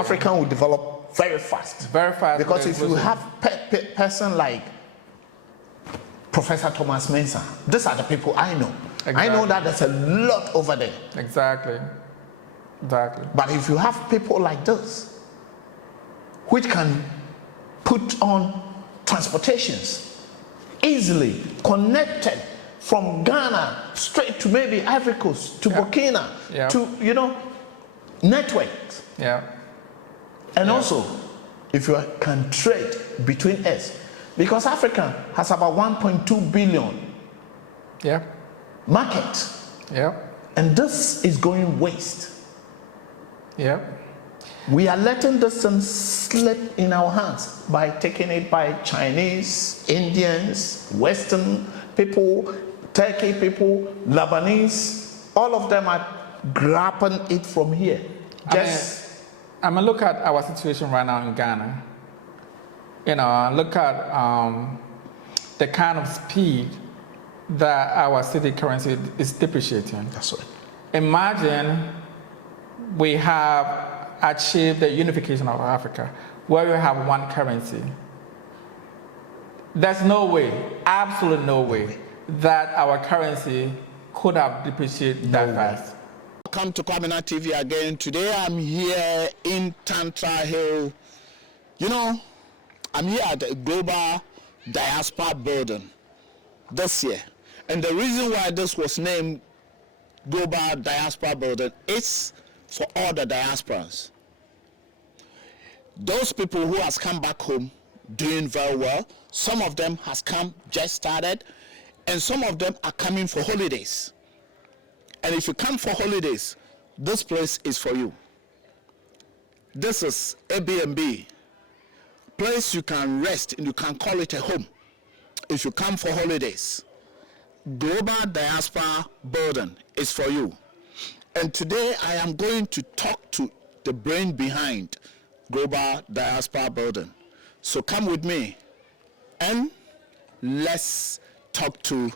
Africa will develop very fast. Very fast. Because if you have person like Professor Thomas Mensah, these are the people I know. Exactly. I know that there's a lot over there. Exactly. Exactly. But if you have people like this, which can put on transportations easily connected from Ghana straight to maybe Ivory Coast to Burkina to, you know, networks. Yeah. And also, if you can trade between us, because Africa has about 1.2 billion market. Yeah. And this is going waste. Yeah. We are letting this thing slip in our hands by taking it by Chinese, Indians, Western people, Turkey people, Lebanese. All of them are grabbing it from here. I mean, look at our situation right now in Ghana. You know, look at the kind of speed that our city currency is depreciating. That's right. Imagine we have achieved the unification of Africa, where we have one currency. There's no way, absolutely no way, that our currency could have depreciated that fast. Welcome to Kwaminat TV again. Today I'm here in Tantra Hill. You know, I'm here at the Global Diaspora Building this year. And the reason why this was named Global Diaspora Building is for all the diasporans. Those people who has come back home doing very well. Some of them has come just started, and some of them are coming for holidays. And if you come for holidays, this place is for you. This is AB&B, place you can rest and you can call it a home if you come for holidays. Global Diaspora Building is for you. And today I am going to talk to the brain behind Global Diaspora Building. So come with me and let's talk to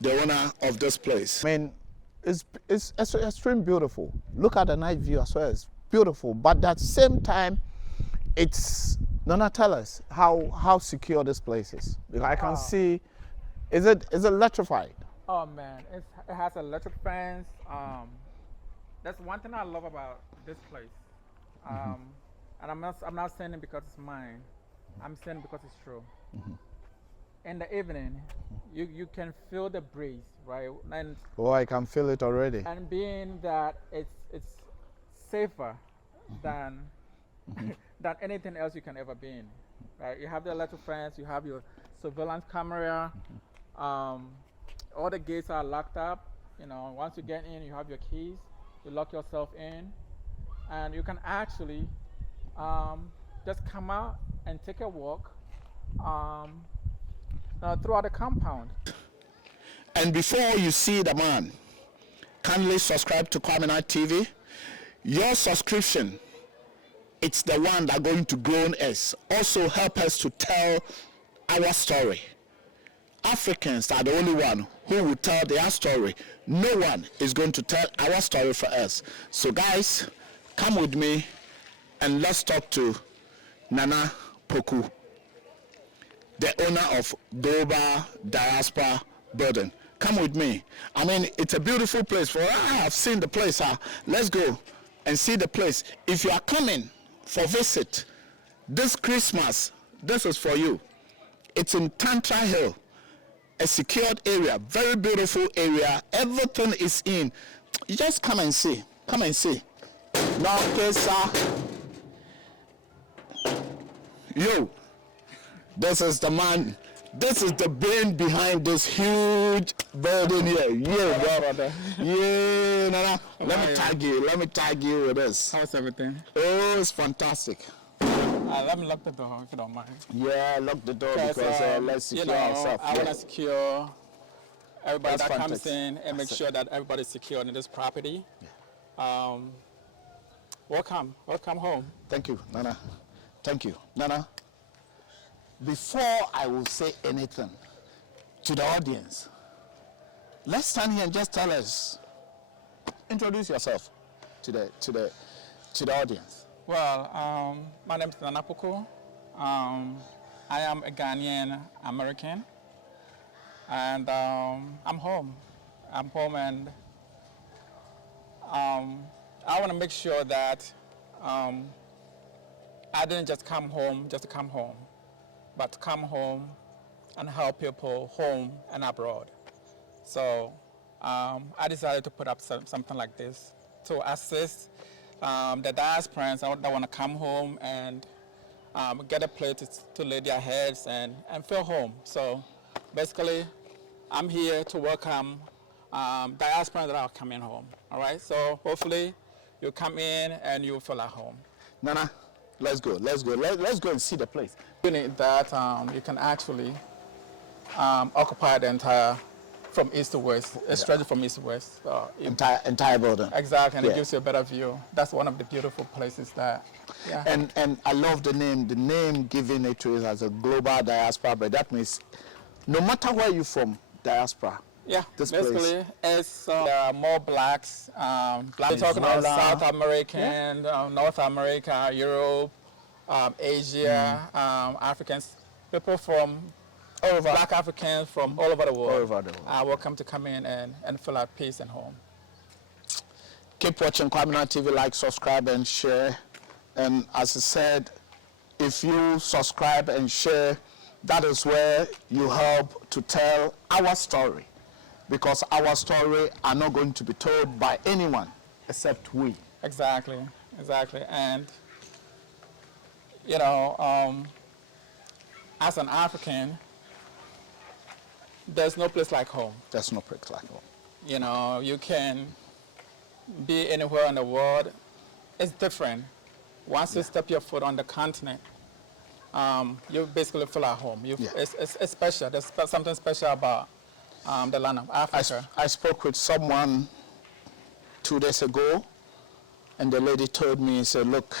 the owner of this place. I mean, it's extremely beautiful. Look at the night view as well. It's beautiful, but at the same time, it's Nana, tell us how secure this place is. Because I can see, is it electrified? Oh man, it has an electric fence. That's one thing I love about this place. And I'm not saying it because it's mine. I'm saying it because it's true. In the evening, you can feel the breeze, right? And I can feel it already. And being that it's safer than than anything else you can ever be in, right? You have the electric fence, you have your surveillance camera. All the gates are locked up. You know, once you get in, you have your keys. You lock yourself in, and you can actually just come out and take a walk throughout the compound. And before you see the man, kindly subscribe to Kwaminat TV. Your subscription, it's the one that's going to grow us. Also help us to tell our story. Africans are the only one who will tell their story. No one is going to tell our story for us. So guys, come with me and let's talk to Nana Poku, the owner of Global Diaspora Building. Come with me. I mean, it's a beautiful place. I have seen the place. Let's go and see the place. If you are coming for visit this Christmas, this is for you. It's in Tantra Hill, a secured area, very beautiful area. Everything is in. You just come and see. Come and see. No, sir. Yo, this is the man. This is the brain behind this huge building here. Yeah, brother. Yeah, Nana. Let me tag you with this. How's everything? Oh, it's fantastic. Let me lock the door if you don't mind. Yeah, lock the door because let's secure ourselves. I want to secure everybody that fantastic. comes in and make sure that everybody's secure in this property. Yeah. Welcome home. Thank you, Nana. Thank you, Nana. Before I will say anything to the audience, let's stand here and just tell us. Introduce yourself to the audience. Well, my name is Nanapuku. I am a Ghanaian American, and I'm home. I'm home, and I want to make sure that I didn't just come home just to come home, but to come home and help people home and abroad. So I decided to put up something like this to assist the diasporans that want to come home and get a place to lay their heads and feel home. So basically, I'm here to welcome diasporans that are coming home. All right, so hopefully you come in and you feel at home. Nana, let's go. Let's go and see the place. Unit that you can actually occupy the entire from east to west, stretching from east to west. Entire building. Exactly, and it gives you a better view. That's one of the beautiful places that. Yeah. And I love the name given it to us as a global diaspora, but that means no matter where you're from, diaspora. Yeah, this basically, place. There are more blacks. We're talking about South American, North America, Europe, Asia, Africans, people from all over, Black Africans from all over the world. All over the world. Are welcome to come in and feel at peace and home. Keep watching Kwaminat TV, like, subscribe, and share. And as I said, if you subscribe and share, that is where you help to tell our story. Because our story are not going to be told by anyone except we. Exactly. And, you know, as an African, there's no place like home. There's no place like home. You know, you can be anywhere in the world. It's different. Once you step your foot on the continent, you basically feel at home. It's special. There's something special about the land of Africa. I spoke with someone 2 days ago, and the lady told me, said, look,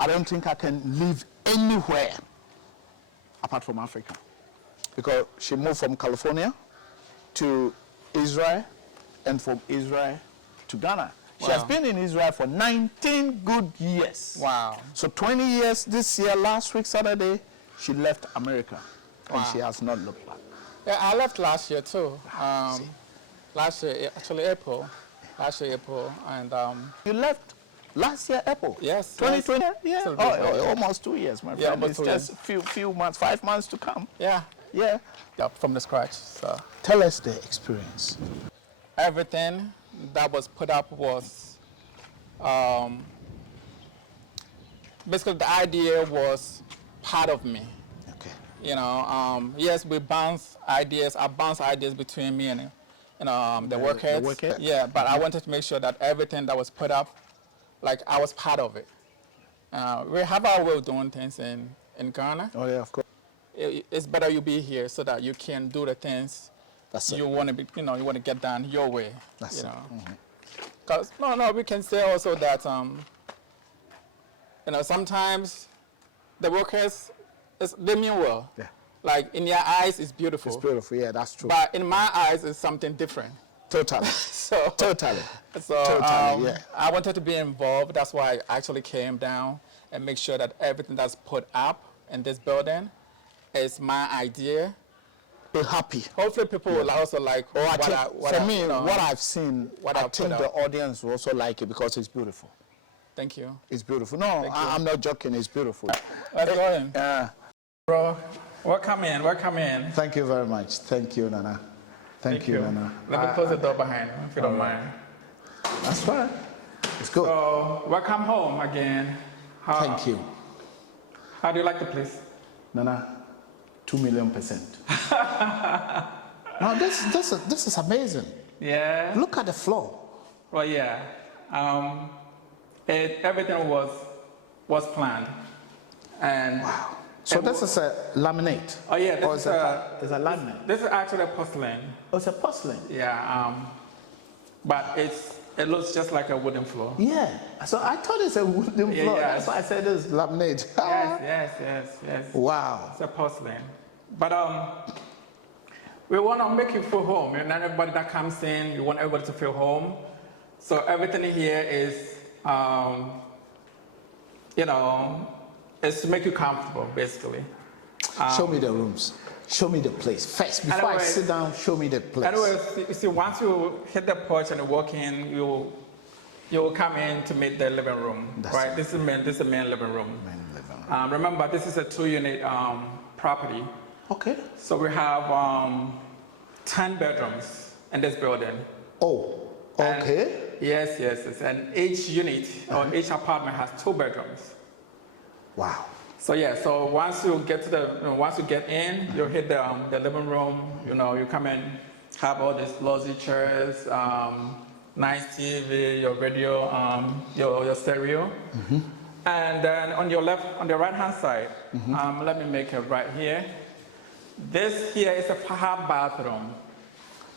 I don't think I can live anywhere apart from Africa. Because she moved from California to Israel, and from Israel to Ghana. She has been in Israel for 19 good years. Wow. So 20 years this year, last week, Saturday, she left America. And she has not looked back. Yeah, I left last year too. Last year, actually April. And you left last year, April? Yes. 2020? Yes. Yeah. Almost 2 years, my friend. Yeah, it's just few months, 5 months to come. Yeah. Yeah. From the scratch. So tell us the experience. Everything that was put up was basically the idea was part of me. Okay. You know, yes, we bounce ideas. I bounce ideas between me and the workers. Yeah, but I wanted to make sure that everything that was put up, like I was part of it. We have our way of doing things in Ghana. Oh yeah, of course. It's better you be here so that you can do the things you want to be. You know, you want to get done your way. That's you know. it. Because we can say also that sometimes the workers they mean well. Yeah. Like in their eyes, it's beautiful. It's beautiful. Yeah, that's true. But in my eyes, it's something different. Totally. Totally. Yeah. I wanted to be involved. That's why I actually came down and make sure that everything that's put up in this building is my idea. Be happy. Hopefully people will also like what I've seen, I think the audience will also like it because it's beautiful. Thank you. It's beautiful. No, I'm not joking. It's beautiful. Let's go in. Bro, welcome in. Thank you very much. Thank you, Nana. Thank you, Nana. Let me close the door behind you, if you don't mind. That's fine. It's good. So, welcome home again. Thank you. How do you like the place? Nana, 2,000,000%. Now, this is amazing. Yeah. Look at the floor. Well, yeah. Everything was planned. And wow. So this is a laminate? Oh, yeah. It's a laminate? This is actually a porcelain. Oh, it's a porcelain? Yeah. But it looks just like a wooden floor. Yeah. So I thought it's a wooden floor. Yeah. That's why I said it's laminate. Yes. Wow. It's a porcelain. But we want to make you feel home. And everybody that comes in, you want everybody to feel home. So everything here is you know, it's to make you comfortable, basically. Show me the rooms. Show me the place. First, before I sit down, show me the place. Anyway, you see, once you hit the porch and you walk in, you will come in to meet the living room, right? This is the main living room. Remember, this is a 2-unit property. Okay. So we have 10 bedrooms in this building. Oh, okay. And yes. And each unit or each apartment has 2 bedrooms. Wow. So yeah, so once you get to once you get in, you hit the living room. You know, you come in, have all these lousy chairs, nice TV, your radio, your stereo, and then on your right hand side, let me make it right here. This here is a half bathroom,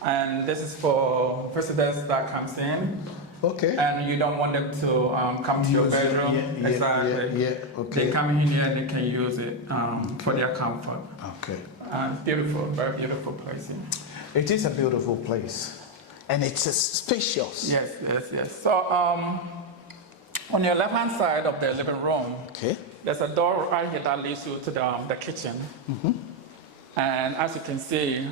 and this is for visitors that comes in. Okay. And you don't want them to come to your bedroom. Exactly. Yeah. Okay. They come in here and they can use it for their comfort. Okay. Beautiful, very beautiful place. It is a beautiful place, and it's spacious. Yes. So on your left-hand side of the living room, okay, there's a door right here that leads you to the kitchen. And as you can see,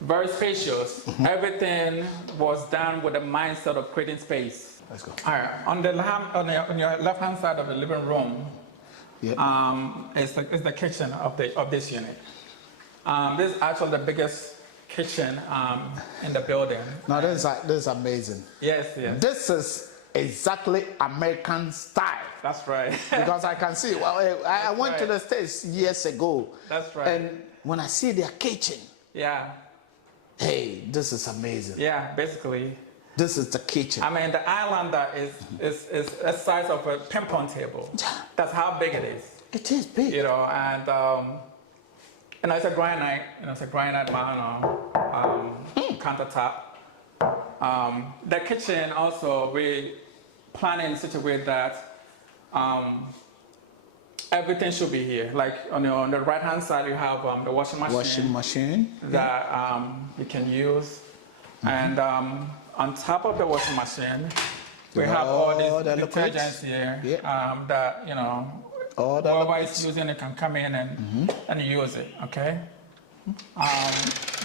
very spacious. Everything was done with a mindset of creating space. Let's go. All right. On your left-hand side of the living room, is the kitchen of this unit. This is actually the biggest kitchen in the building. Now this is amazing. Yes. This is exactly American style. That's right. Because I can see. Well, I went to the States years ago. That's right. And when I see their kitchen. Yeah. Hey, this is amazing. Yeah, basically. This is the kitchen. I mean, the Islander is a size of a ping pong table. That's how big it is. It is big. You know, and it's a granite. It's a granite countertop. The kitchen also we plan in such a way that everything should be here. Like on the right hand side, you have the washing machine. That you can use, and on top of the washing machine, we have all these detergents here that whoever is using it can come in and use it. Okay.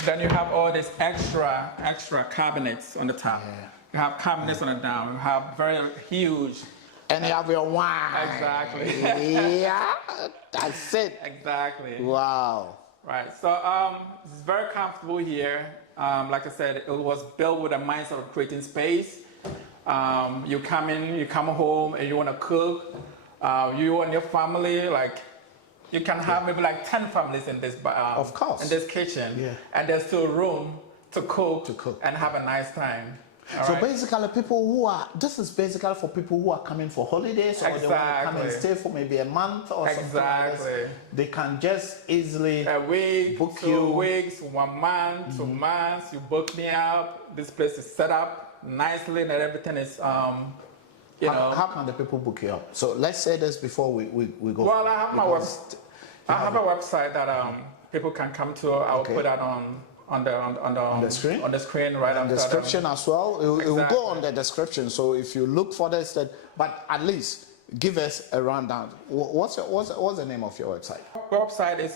Then you have all these extra cabinets on the top. Yeah. You have cabinets on the down. You have very huge. And you have your wine. Exactly. Yeah, that's it. Exactly. Wow. Right. So it's very comfortable here. Like I said, it was built with a mindset of creating space. You come in, you come home, and you want to cook. You and your family, like, you can have maybe like 10 families in this, of course, in this kitchen, and there's still room to cook and have a nice time. So basically, this is basically for people who are coming for holidays, or they want to come and stay for maybe a month or something like this. They can just easily a week, book 2 weeks, 1 month, 2 months. You book me up. This place is set up nicely, and everything is. How can the people book you up? So let's say this before we go. Well, I have a website that people can come to. I'll put that on the screen. On the screen, right on the description as well. It will go on the description. So if you look for this, but at least give us a rundown. What's the name of your website? Our website is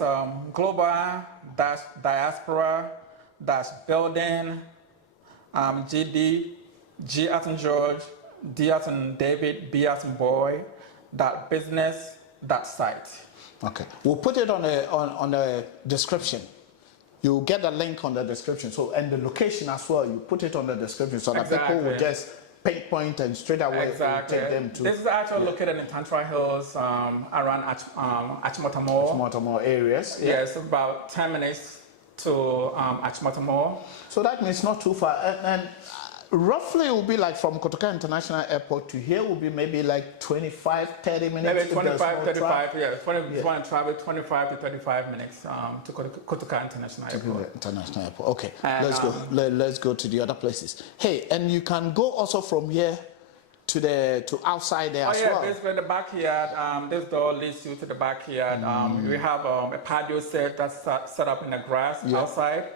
global-diaspora-building GD G as in George, D as in David, B as in boy, .business.site. Okay, we'll put it on the description. You get the link on the description. So, and the location as well, you put it on the description so that people will just pinpoint and straight away take them to. This is actually located in Tantra Hills, around Achimota areas. Yes, about 10 minutes to Achimota. So that means not too far. And roughly it will be like from Kotoka International Airport to here will be maybe like 25-30 minutes. Maybe 25-35, yeah. You want to travel 25 to 35 minutes to Kotoka International Airport. International Airport. Okay, and let's go. Let's go to the other places. Hey, and you can go also from here to outside there as yeah, well. basically the backyard. This door leads you to the backyard. We have a patio set that's set up in the grass outside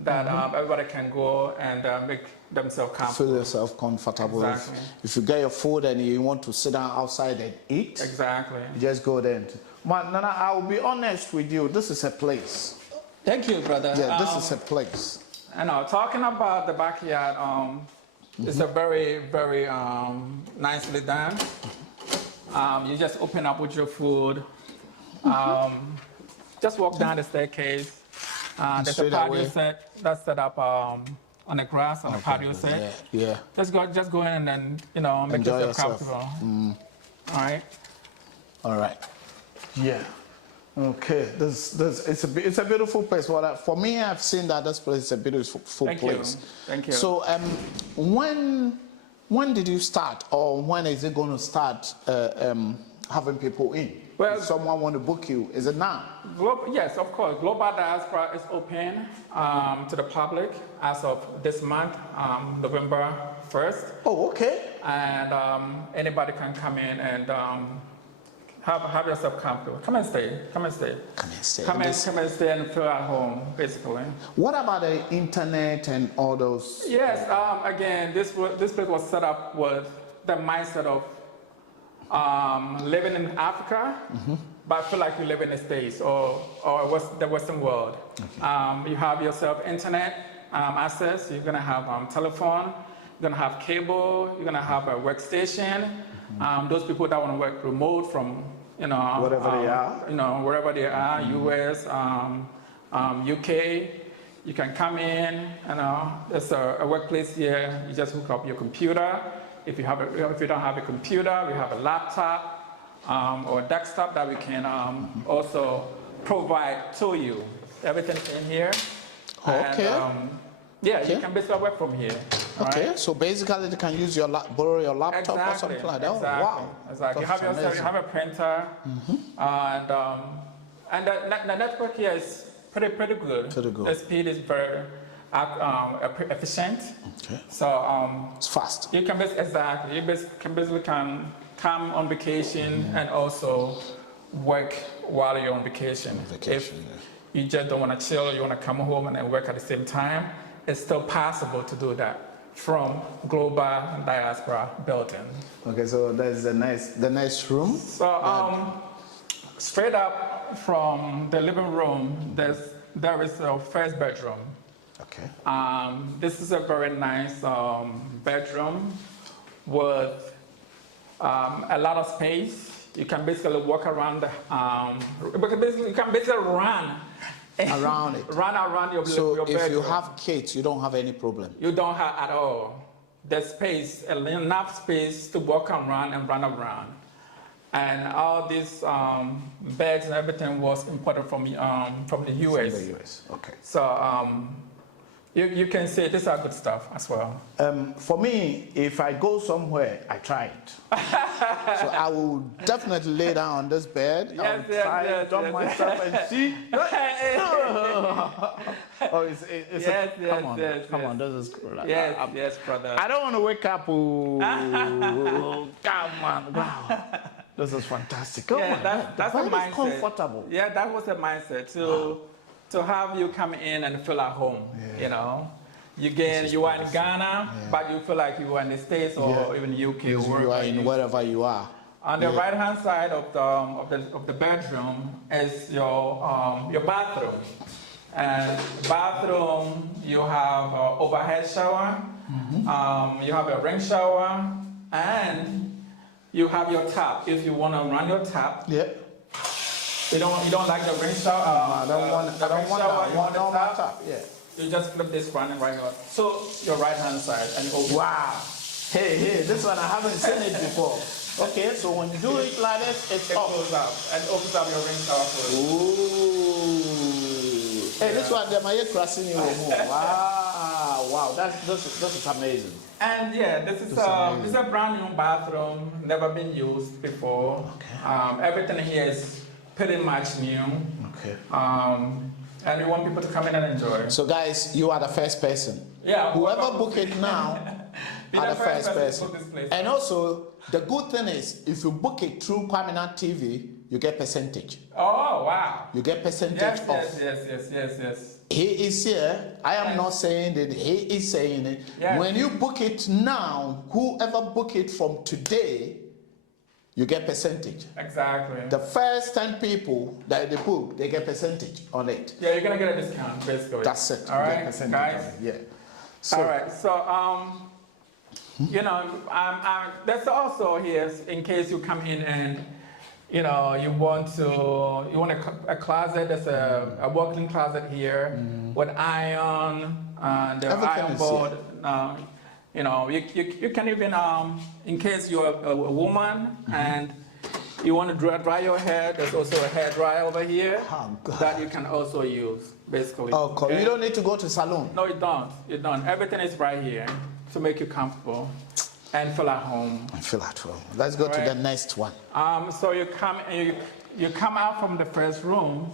that everybody can go and make themselves comfortable. Feel yourself comfortable. Exactly. If you get your food and you want to sit down outside and eat, Exactly. you just go there. Man, Nana, I will be honest with you. This is a place. Thank you, brother. Yeah, this is a place. And talking about the backyard, it's a very, very nicely done. You just open up with your food. Just walk down the staircase. There's a patio set that's set up on the grass on the patio set. Yeah. Just go in and make Enjoy yourself comfortable. All right. All right. Yeah. Okay. It's a beautiful place. Well, for me, I've seen that this place is a beautiful place. Thank you. So, when did you start, or when is it going to start having people in? Well, if someone want to book you, is it now? Yes, of course. Global Diaspora is open to the public as of this month, November 1st. Oh, okay. And anybody can come in and have yourself comfortable. Come and stay. Come and stay. Come and stay and feel at home, basically. What about the internet and all those? Yes. Again, this place was set up with the mindset of living in Africa, but I feel like you live in the States or the Western world. Okay. You have yourself internet access. You're gonna have telephone. You're gonna have cable. You're gonna have a workstation. Those people that want to work remote from wherever they are, wherever they are, US, UK, you can come in. There's a workplace here. You just hook up your computer. If you don't have a computer, we have a laptop or a desktop that we can also provide to you. Everything's in here. Okay. And, you can basically work from here. Okay, right? so basically they can use borrow your laptop or something like that. Exactly. Oh, wow. Exactly. You have a printer, and the network here is pretty good. The speed is very efficient. Okay. So it's fast. You can basically come on vacation and also work while you're on vacation. If you just don't want to chill, you want to come home and then work at the same time, it's still possible to do that from Global Diaspora building. Okay, so there's the nice room. So straight up from the living room, there is a first bedroom. Okay. This is a very nice bedroom with a lot of space. You can basically walk around you can basically run around it. Run around your bedroom. So if you have kids, you don't have any problem? You don't have at all. There's space, enough space to walk around and run around. And all these beds and everything was imported from the US. From the US, okay. So you can say these are good stuff as well. For me, if I go somewhere, I try it. So I will definitely lay down on this bed. I'll try myself and see. Come on, this is cool. Yes, brother. I don't want to wake up. Come on, wow. This is fantastic. That's the mindset. Comfortable. Yeah, that was the mindset to have you come in and feel at home. You are in Ghana, but you feel like you are in the States or even UK or you are in wherever you are. On the right hand side of the bedroom is your bathroom. And bathroom, you have an overhead shower, you have a ring shower, and you have your tap. If you want to run your tap, you don't like the ring shower. I don't want that. I want the tap. Yeah. You just flip this one right here. So your right hand side and you open. Wow. Hey, this one I haven't seen it before. Okay, so when you do it like this, it goes up and opens up your ring shower for you. Ooh. Hey, this one, my crashing. Wow, this is amazing. And this is a brand new bathroom, never been used before. Okay. Everything here is pretty much new. Okay. And we want people to come in and enjoy. So guys, you are the first person. Yeah. Whoever book it now, the first person to book this place. And also, the good thing is, if you book it through Kwaminat TV, you get percentage. Oh, wow. You get percentage off. Yes. He is here. I am not saying that he is saying it. Yes. When you book it now, whoever book it from today, you get percentage. Exactly. The first 10 people that they book, they get percentage on it. Yeah, you're gonna get a discount, basically. That's it. All right, guys. Yeah. So, all right. So, you know, that's also here in case you come in and, you know, you want a closet. There's a walk-in closet here with iron, the iron board. You know, you can even, in case you're a woman and you want to dry your hair, there's also a hair dryer over here that you can also use, basically. Oh, cool. Okay? You don't need to go to salon. No, you don't. You don't. Everything is right here to make you comfortable and feel at home. Let's go to the next one. So you come and you come out from the first room.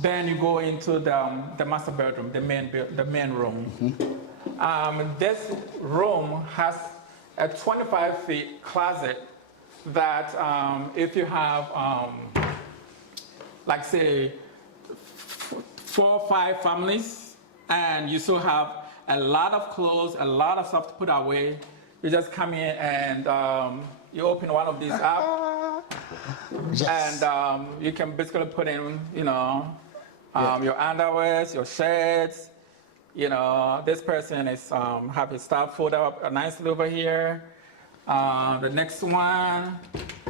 Then you go into the master bedroom, the main room. This room has a 25-feet closet that if you have, like say, 4 or 5 families, and you still have a lot of clothes, a lot of stuff to put away, you just come in and you open one of these up, and you can basically put in, you know, your underwears, your shirts. You know, this person is have his stuff folded up nicely over here. The next one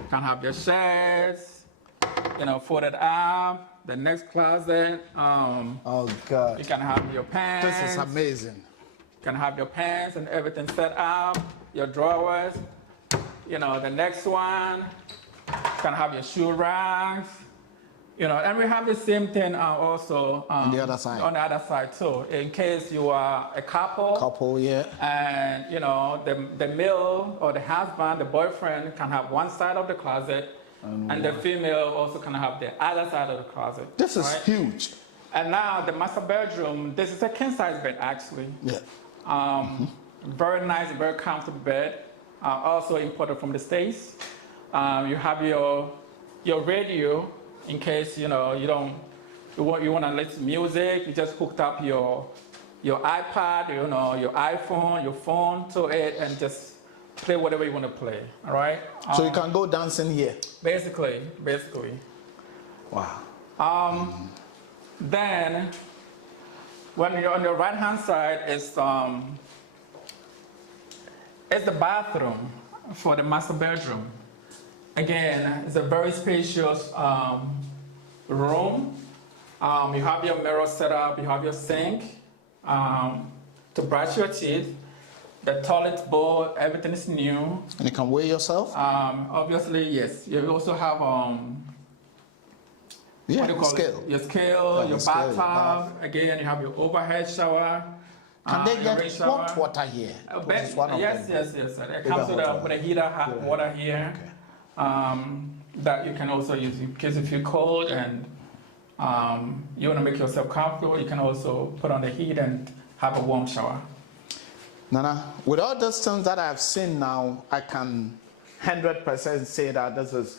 can have your shirts, you know, folded up. The next closet, oh God, you can have your pants. This is amazing. You can have your pants and everything set up, your drawers. You know, the next one can have your shoe racks. You know, and we have the same thing also on the other side. On the other side too, in case you are a couple. Yeah. And you know, the male or the husband, the boyfriend can have one side of the closet, and the female also can have the other side of the closet. This is huge. And now the master bedroom. This is a king size bed actually. Yeah. Very nice, very comfortable bed. Also imported from the States. You have your radio. In case you know you want to listen to music, you just hooked up your iPad, you know, your iPhone, your phone to it, and just play whatever you want to play. All right. So you can go dancing here. Basically. Wow. Then when you're on your right hand side is the bathroom for the master bedroom. Again, it's a very spacious room. You have your mirror set up, you have your sink to brush your teeth, the toilet bowl, everything is new. And you can weigh yourself? Obviously, yes. You also have scale. Your scale, your bathtub. Again, you have your overhead shower. Can they get hot water here? Yes. It comes with a heater, hot water here. Okay. That you can also use in case if you're cold and you want to make yourself comfortable. You can also put on the heat and have a warm shower. Nana, with all those things that I've seen now, I can 100% say that this is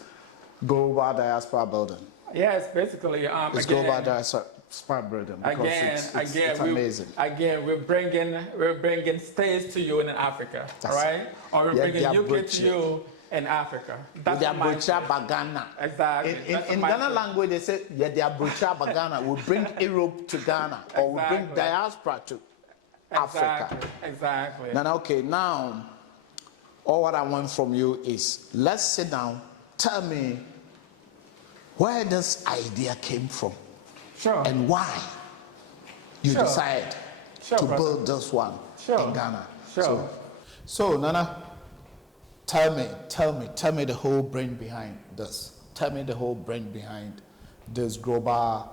Global Diaspora building. Yes, basically. It's Global Diaspora building because it's amazing. Again, we're bringing stays to you in Africa, all right? Or we're bringing UK to you in Africa. That's Bagana. Exactly. In Ghana language, they say, Bagana. We bring Europe to Ghana, or we bring diaspora to Africa. Exactly. Now, all what I want from you is, let's sit down, tell me where this idea came from. Sure. And why you decide to build this one in Ghana. Sure. So, Nana, tell me the whole brain behind this. Tell me the whole brain behind this Global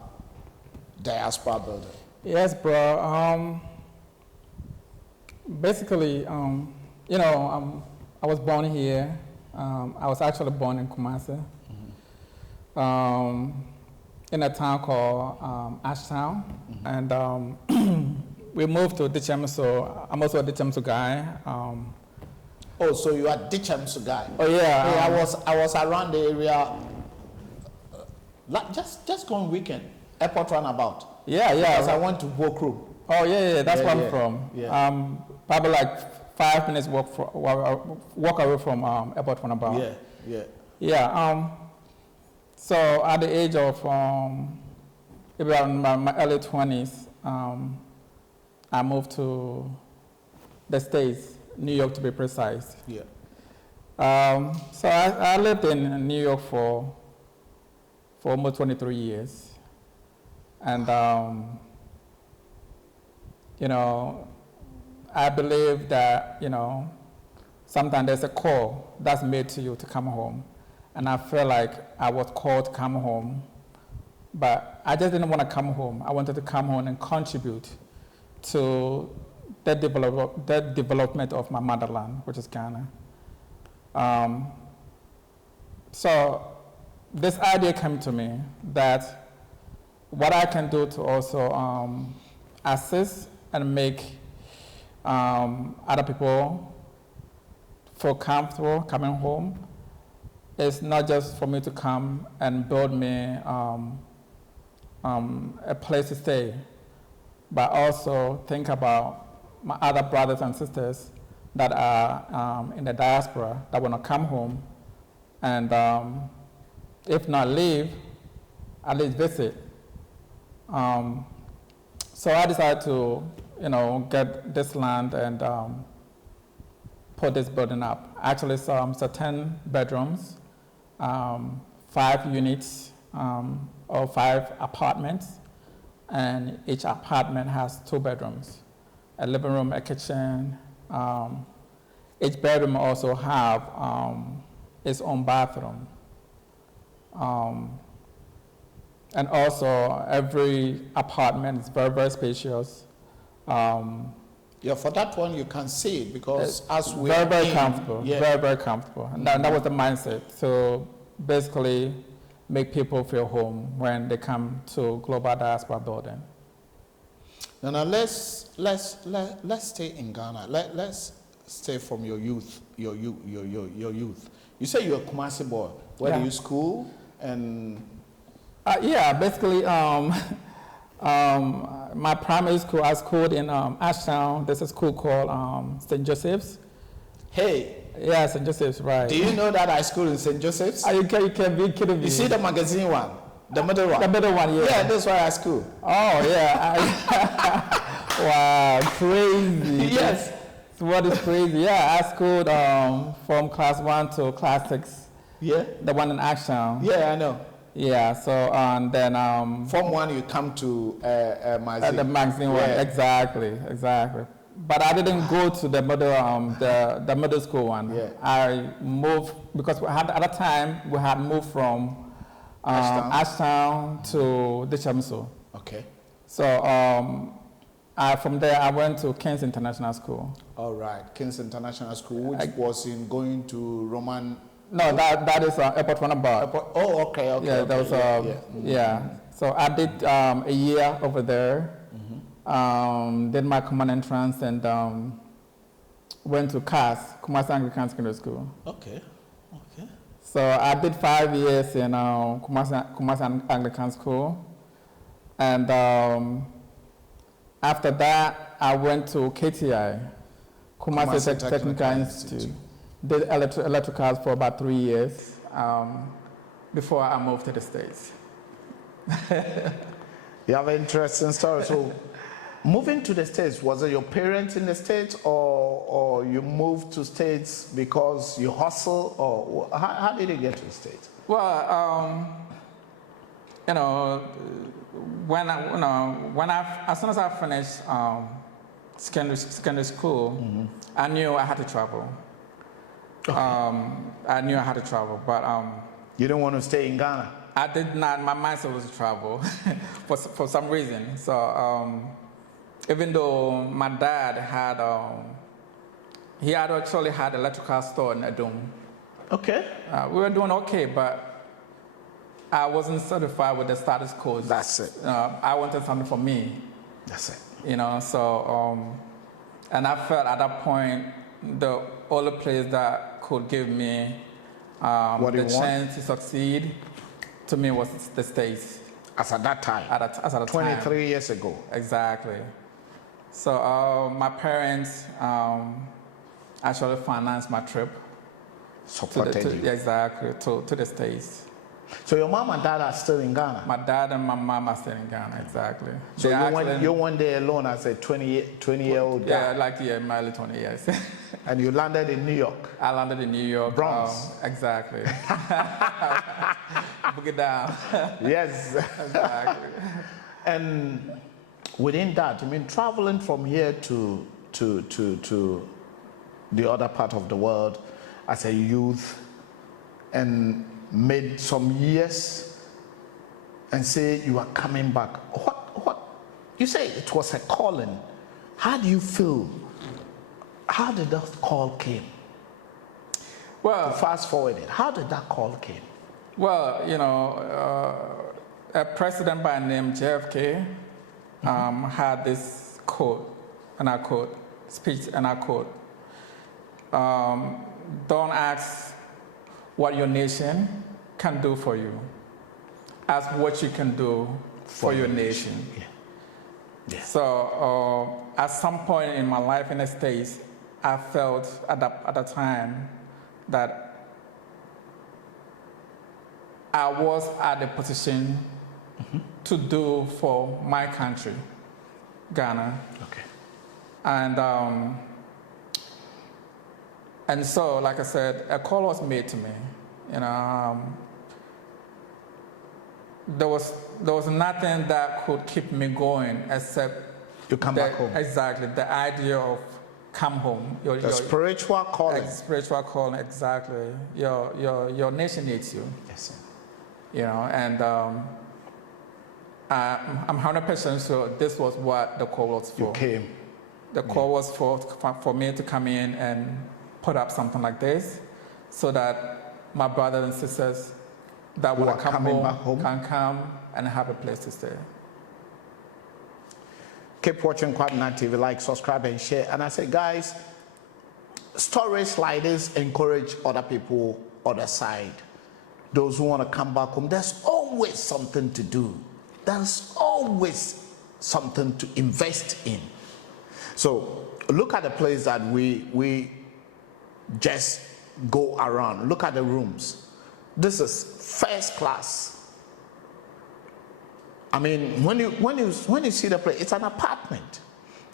Diaspora building. Yes, bro. Basically, you know, I was born here. I was actually born in Kumasi, in a town called Ashtown. And we moved to Dichemso. I'm also a Dichemso guy. Oh, so you are Dichemso guy? Oh yeah. Hey, I was around the area. Just one weekend, airport runabout. Yeah. Because I went to Bokru. Oh yeah. That's where I'm yeah. from. Yeah. Probably like 5 minutes walk away from airport runabout. Yeah. Yeah. So at the age of around my early 20s, I moved to the States, New York to be precise. Yeah. So I lived in New York for almost 23 years. And, you know, I believe that, you know, sometimes there's a call that's made to you to come home. And I feel like I was called to come home, but I just didn't want to come home. I wanted to come home and contribute to the development of my motherland, which is Ghana. So this idea came to me that what I can do to also assist and make other people feel comfortable coming home is not just for me to come and build me a place to stay, but also think about my other brothers and sisters that are in the diaspora that want to come home and if not leave, at least visit. So I decided to, you know, get this land and put this building up. Actually, it's 10 bedrooms, 5 units, or 5 apartments, and each apartment has 2 bedrooms, a living room, a kitchen. Each bedroom also have its own bathroom. And also every apartment is very, very spacious. Yeah, for that one you can see it because as we very comfortable, yeah. very comfortable. And that was the mindset. So basically make people feel home when they come to Global Diaspora Building. Now let's stay in Ghana. Let's stay from your youth, your youth. You say you're a Kumasi boy. Where do you school? And yeah, basically my primary school, I schooled in Ashtown. There's a school called St. Joseph's. Hey. Yeah, St. Joseph's, right. Do you know that I schooled in St. Joseph's? You can be kidding me. You see the magazine one? The middle one? The middle one, yeah. Yeah, that's why I schooled. Oh, yeah. Wow, crazy. Yes. What is crazy? Yeah, I schooled from class 1 to class 6. Yeah? The one in Ashtown. Yeah, I know. Yeah, so then From 1 you come to magazine. The magazine one, exactly. But I didn't go to the middle school one. Yeah. I moved because at that time we had moved from Ashtown to Dichemso. Okay. So from there I went to King's International School. All right, King's International School, which was in going to Roman. No, that is Airport Runabout. Oh, okay. Yeah, that was yeah. So I did a year over there. Did my common entrance and went to CAS, Kumasi Anglican Secondary School. Okay. So I did 5 years in Kumasi Anglican School, and after that I went to KTI, Kumasi Technical Institute. Did electricals for about 3 years before I moved to the States. You have an interesting story. So, moving to the States, was it your parents in the States, or you moved to States because you hustle, or how did you get to the States? Well, you know, as soon as I finished secondary school, I knew I had to travel. Okay. I knew I had to travel, but you didn't want to stay in Ghana. I did not. My mindset was to travel for some reason. So even though my dad had, he had actually had an electrical store in Adum. Okay. We were doing okay, but I wasn't satisfied with the status quo. That's it. I wanted something for me. That's it. you know. So, and I felt at that point the only place that could give me the chance to succeed to me was the States. As at that time? As at 23 years ago. Exactly. So my parents actually financed my trip. Supported you. Exactly, to the States. So your mom and dad are still in Ghana? My dad and my mom are still in Ghana, exactly. So you went there alone as a 20-year-old guy? Yeah, like in my early 20 years. And you landed in New York? I landed in New York. Bronx? Exactly. Book it down. Yes. Exactly. And within that, I mean, traveling from here to the other part of the world as a youth and made some years and say you are coming back. What you say it was a calling. How do you feel? How did that call came? Well, to fast forward it, how did that call came? Well, you know, a president by name JFK had this quote, and I quote, speech, and I quote, don't ask what your nation can do for you. Ask what you can do for your nation. Yeah. Yeah. So at some point in my life in the States, I felt at the time that I was at the position to do for my country, Ghana. Okay. And so, like I said, a call was made to me. You know, there was nothing that could keep me going except you come back home. Exactly, the idea of come home. The spiritual calling. Spiritual calling, exactly. Your nation needs you. Yes. You know, and I'm 100% sure this was what the call was for. You came. The call was for me to come in and put up something like this, so that my brothers and sisters that want to come home can come and have a place to stay. Keep watching Kwaminat TV, like, subscribe, and share. And I say, guys, stories like this encourage other people other side. Those who want to come back home, there's always something to do. There's always something to invest in. So look at the place that we just go around. Look at the rooms. This is first class. I mean, when you see the place, it's an apartment.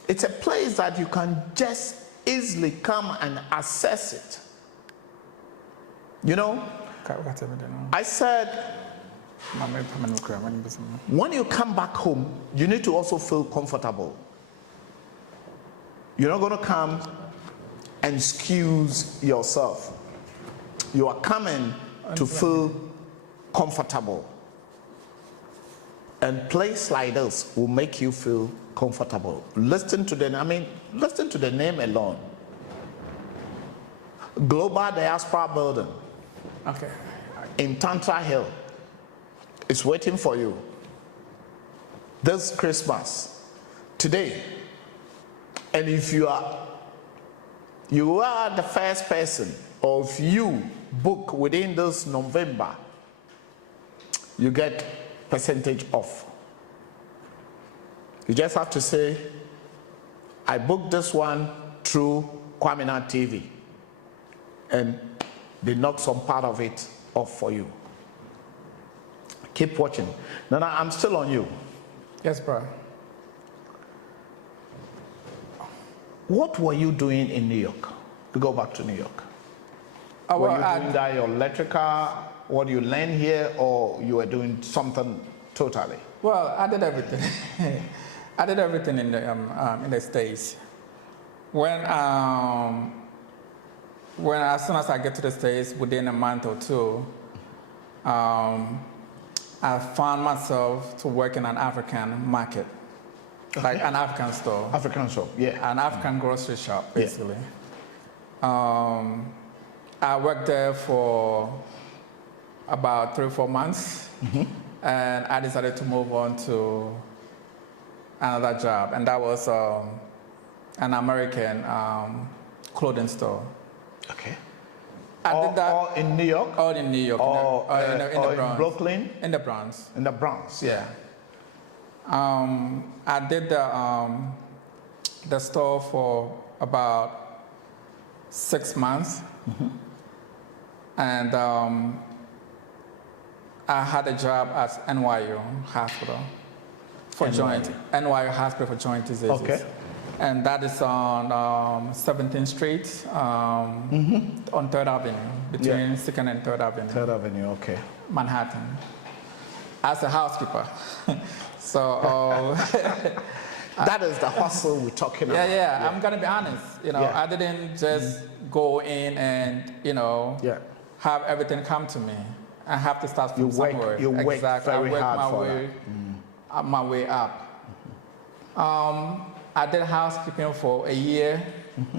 It's a place that you can just easily come and access it. You know, I said, when you come back home, you need to also feel comfortable. You're not going to come and excuse yourself. You are coming to feel comfortable. And place like this will make you feel comfortable. Listen to the name alone. Global Diaspora Building. Okay. In Tantra Hill. It's waiting for you. This Christmas. Today. And if you are the first person, or if you book within this November, you get percentage off. You just have to say, I booked this one through Kwaminat TV, and they knock some part of it off for you. Keep watching. Nana, I'm still on you. Yes, bro. What were you doing in New York? To go back to New York. Were you doing that your electrical, what you learned here, or you were doing something totally? Well, I did everything. I did everything in the States. When as soon as I get to the States, within a month or two, I found myself to work in an African market. Okay. Like an African store. African shop, yeah. An African grocery shop, basically. Yeah. I worked there for about 3 or 4 months, and I decided to move on to another job, and that was an American clothing store. Okay. I did that. All in New York? All in New York. Or in the Bronx. in Brooklyn? In the Bronx. In the Bronx. Yeah. I did the store for about 6 months, and I had a job at NYU Hospital for NYU Hospital for joint diseases. Okay. And that is on 17th Street, on 3rd Avenue, between 2nd and 3rd Avenue. 3rd Avenue, okay. Manhattan, as a housekeeper. So that is the hustle we're talking about. Yeah. I'm gonna be honest. I didn't just go in and have everything come to me. I have to start from somewhere. You work very hard for that. My way up. I did housekeeping for a year,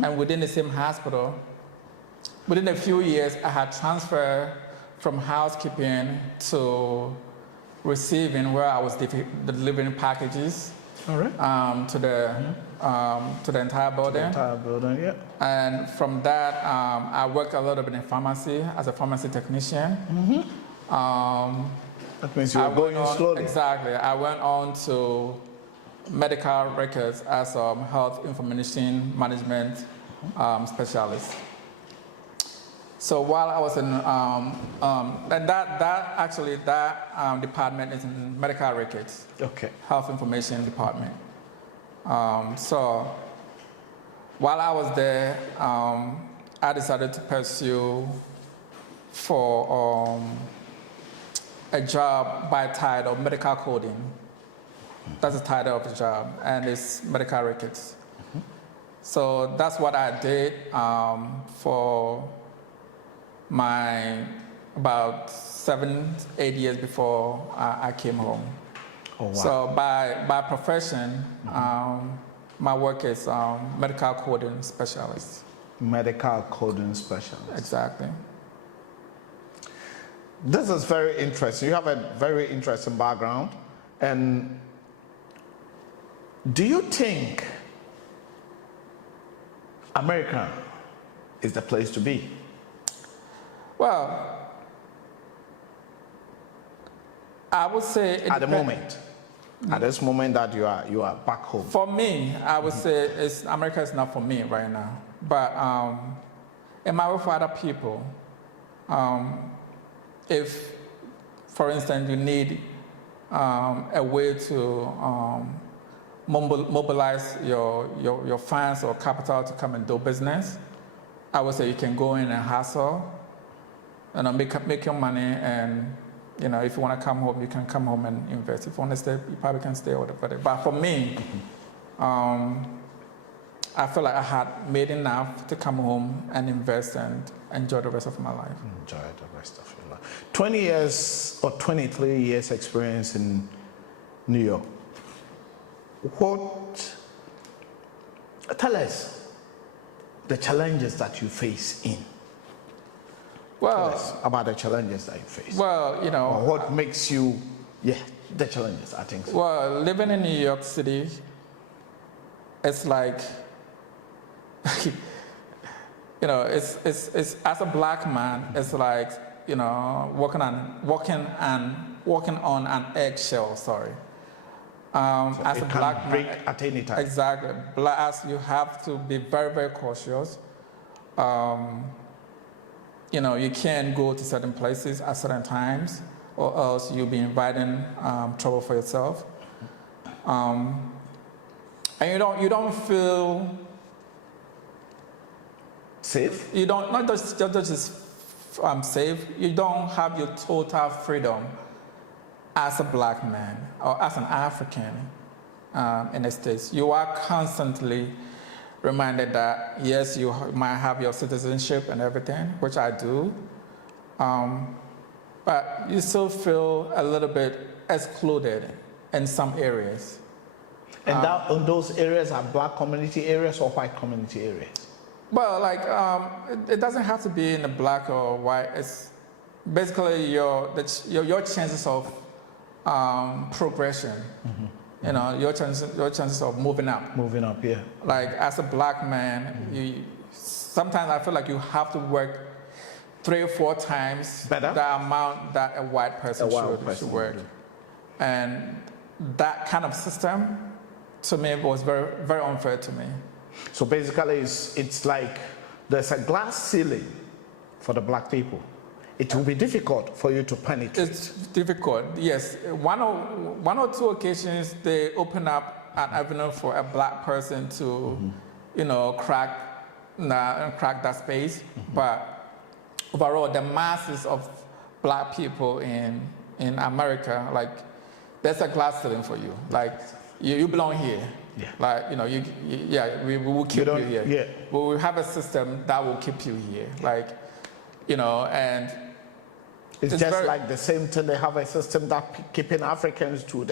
and within the same hospital, within a few years, I had transferred from housekeeping to receiving, where I was delivering packages to the entire building. And from that, I worked a little bit in pharmacy as a pharmacy technician. That means you were going slowly. Exactly. I went on to medical records as a health information management specialist. So while I was in, and that department is in medical records. Okay. Health information department. So while I was there, I decided to pursue for a job by title medical coding. That's the title of the job, and it's medical records. So that's what I did for my about 7-8 years before I came home. Oh, wow. So by profession, my work is medical coding specialist. Medical coding specialist. Exactly. This is very interesting. You have a very interesting background. And do you think America is the place to be? Well, I would say at the moment, at this moment that you are back home. For me, I would say America is not for me right now. But it might be for other people. If, for instance, you need a way to mobilize your funds or capital to come and do business, I would say you can go in and hustle, make your money, and if you want to come home, you can come home and invest. If you want to stay, you probably can stay or whatever. But for me, I feel like I had made enough to come home and invest and enjoy the rest of my life. Enjoy the rest of your life. 20 years or 23 years experience in New York. Tell us the challenges that you face in. Well, tell us about the challenges that you face. Well, or what makes you, the challenges, I think so. Well, living in New York City, it's like, it's as a black man, it's like, walking on an eggshell. Sorry. So as a black break man, at any time. Exactly. As you have to be very, very cautious. You can't go to certain places at certain times, or else you'll be inviting trouble for yourself. And you don't feel safe. You don't not just safe. You don't have your total freedom as a black man or as an African in the States. You are constantly reminded that yes, you might have your citizenship and everything, which I do, but you still feel a little bit excluded in some areas. And those areas are black community areas or white community areas? Well, like it doesn't have to be in the black or white. It's basically your chances of progression you know, your chances of moving up. Moving up, yeah. Like as a black man, sometimes I feel like you have to work 3 or 4 times Better? the amount that a white person should work. And that kind of system, to me, was very, very unfair to me. So basically, it's like there's a glass ceiling for the black people. It will be difficult for you to penetrate. It's difficult, yes. One or two occasions, they open up an avenue for a black person to, you know, crack that space. But overall, the masses of black people in America, like, there's a glass ceiling for you. Like, you belong here. Yeah. Like, you know, we will keep you here. Yeah. We will have a system that will keep you here. Like, you know, and it's just like the same thing. They have a system that keeping Africans to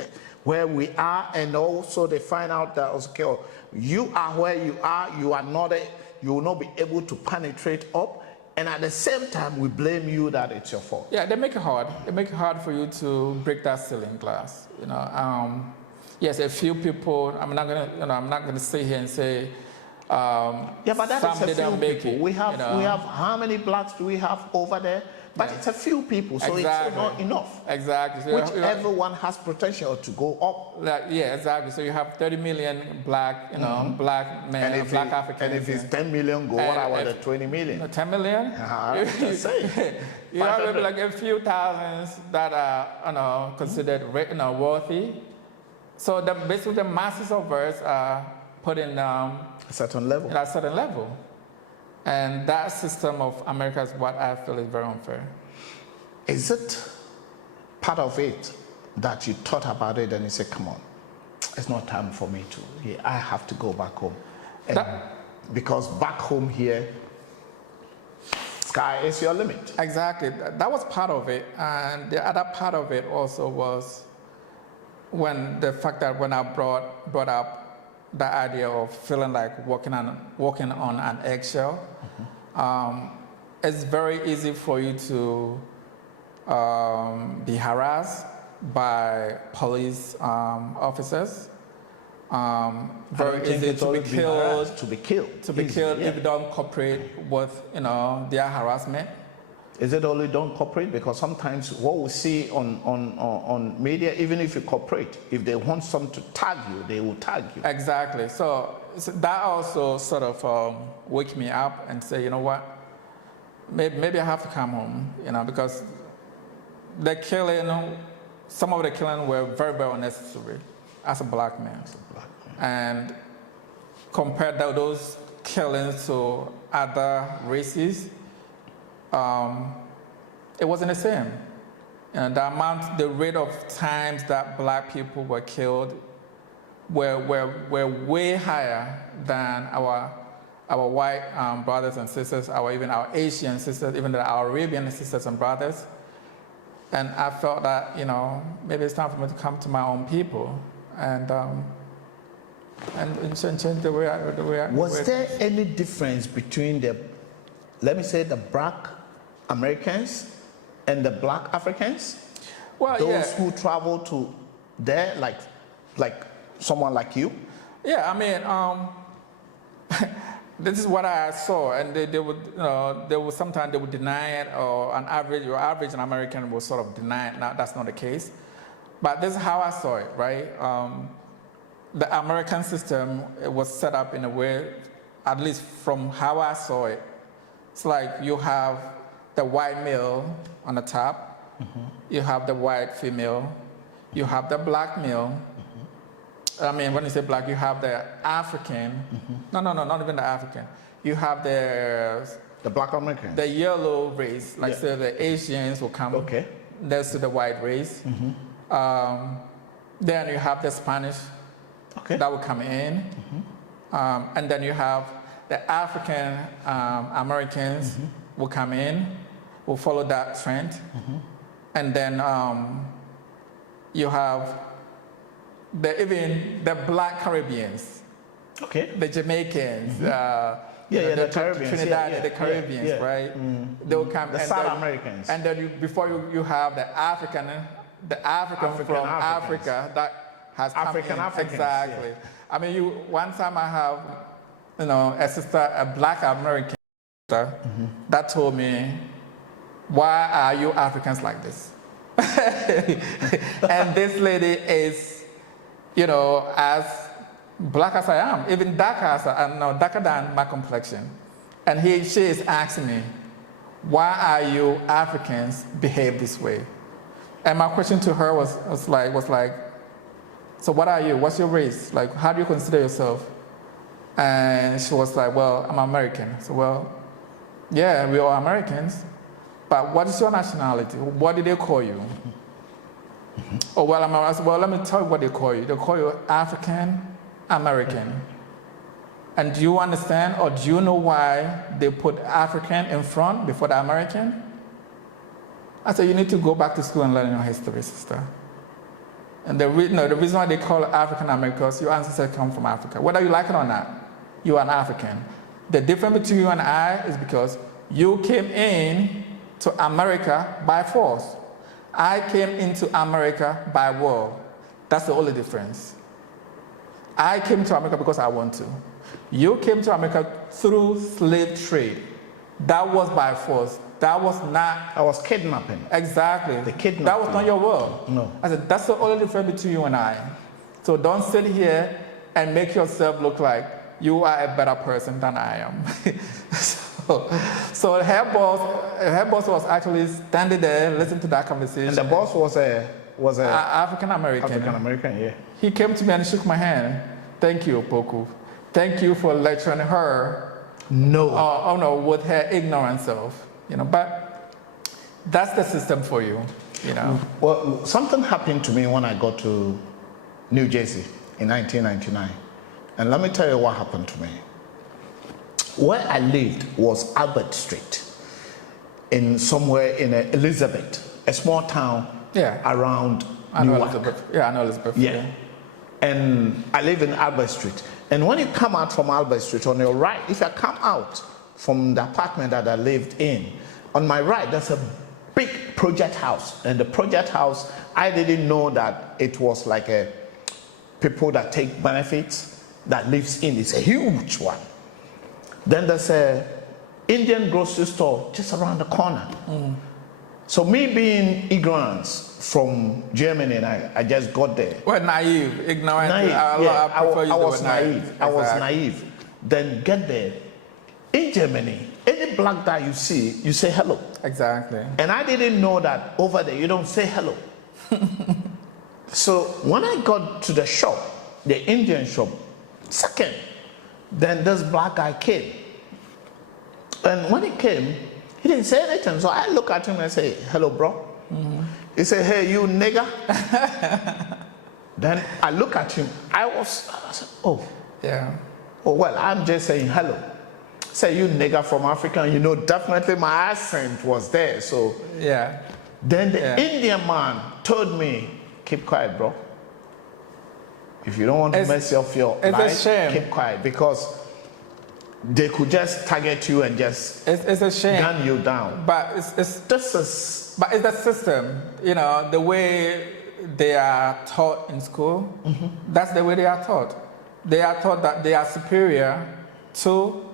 where we are, and also they find out that, okay, you are where you are not you will not be able to penetrate up. And at the same time, we blame you that it's your fault. Yeah, they make it hard. They make it hard for you to break that ceiling glass. You know, yes, a few people. I'm not gonna sit here and say. Yeah, but that's a few people. We have, you know? we have how many blacks do we have over there? But it's a few people, so it's not enough. Exactly. So which everyone has potential to go up. Yeah, exactly. So you have 30 million black, black men, and black Africans. And if it's 10 million, go what about the 20 million? 10 million? You have maybe like a few thousands that are, considered worthy. So basically the masses of us are put in a certain level. At a certain level. And that system of America is what I feel is very unfair. Is it part of it that you thought about it and you said, come on, it's not time for me to, I have to go back home. And because back home here, sky is your limit. Exactly, that was part of it. And the other part of it also was the fact that when I brought up the idea of feeling like walking on an eggshell, it's very easy for you to be harassed by police officers. Very easy to be killed. If you don't cooperate with their harassment. Is it only don't cooperate? Because sometimes what we see on media, even if you cooperate, if they want some to tag you, they will tag you. Exactly. So that also sort of wake me up and say, you know what, maybe I have to come home, because the killing, some of the killing were very, very unnecessary as a black man. And compared to those killings to other races, it wasn't the same. The rate of times that black people were killed were way higher than our white brothers and sisters, even our Asian sisters, even our Arabian sisters and brothers. And I felt that, maybe it's time for me to come to my own people and change the way I. Was there any difference between let me say, the black Americans and the black Africans? Well, those who travel to there, like someone like you? Yeah, I mean, this is what I saw, and they would sometimes they would deny it, or your average American will sort of deny it. Now that's not the case, but this is how I saw it, right? The American system was set up in a way, at least from how I saw it. It's like you have the white male on the top, you have the white female, you have the black male. I mean, when you say black, you have the African. No, not even the African. You have the black Americans. The yellow race, say the Asians will come. Okay. Next to the white race. Then you have the Spanish that will come in, and then you have the African Americans will come in, will follow that trend. And then you have the black Caribbeans, the Jamaicans, the Caribbeans, Trinidad, the Caribbeans, right? They will come. The South Americans. And then before you have the African from Africa that has come African in. Africans, Exactly. yeah. I mean, one time I have, a sister, a Black American sister, that told me, "Why are you Africans like this?" And this lady is, as Black as I am, even darker than my complexion. And she is asking me, "Why are you Africans behave this way?" And my question to her was like, "So what are you? What's your race? Like, how do you consider yourself?" And she was like, "Well, I'm American." So, well, yeah, we are Americans, but what is your nationality? What did they call you? Oh, well, I said, well, let me tell you what they call you. They call you African American. And do you understand, or do you know why they put African in front before the American? I said, you need to go back to school and learn your history, sister. And the reason why they call it African American, because your ancestors come from Africa. Whether you like it or not, you are an African. The difference between you and I is because you came in to America by force. I came into America by war. That's the only difference. I came to America because I want to. You came to America through slave trade. That was by force. That was not... I was kidnapping. Exactly. The kidnapping. That was not your world. No. I said, that's the only difference between you and I. So don't sit here and make yourself look like you are a better person than I am. So her boss was actually standing there, listening to that conversation. And the boss was a African American. African American, yeah. He came to me and shook my hand. "Thank you, Poku. Thank you for lecturing her." No. With her ignorant self. But that's the system for you. Well, something happened to me when I got to New Jersey in 1999. And let me tell you what happened to me. Where I lived was Albert Street, somewhere in Elizabeth, a small town around Newark. Yeah, I know Elizabeth. Yeah. And I live in Albert Street. And when you come out from Albert Street, on your right, if I come out from the apartment that I lived in, on my right, there's a big project house. And the project house, I didn't know that it was like people that take benefits that lives in. It's a huge one. Then there's a Indian grocery store just around the corner. So me being ignorant from Germany, and I just got there. Well, naive, ignorant. Naive, I was naive. I was naive. Then get there. In Germany, any black guy you see, you say hello. Exactly. And I didn't know that over there you don't say hello. So when I got to the shop, the Indian shop, second, then this black guy came. And when he came, he didn't say anything. So I look at him and say, "Hello, bro." He said, "Hey, you nigger." Then I look at him. I said, "Oh. Yeah. Oh, well, I'm just saying hello." Say, "You nigger from Africa." Definitely my accent was there. So yeah. Then the Indian man told me, "Keep quiet, bro. If you don't want to mess up your life, keep quiet," because they could just target you and just it's a shame. gun you down. But it's the system, the way they are taught in school. That's the way they are taught. They are taught that they are superior to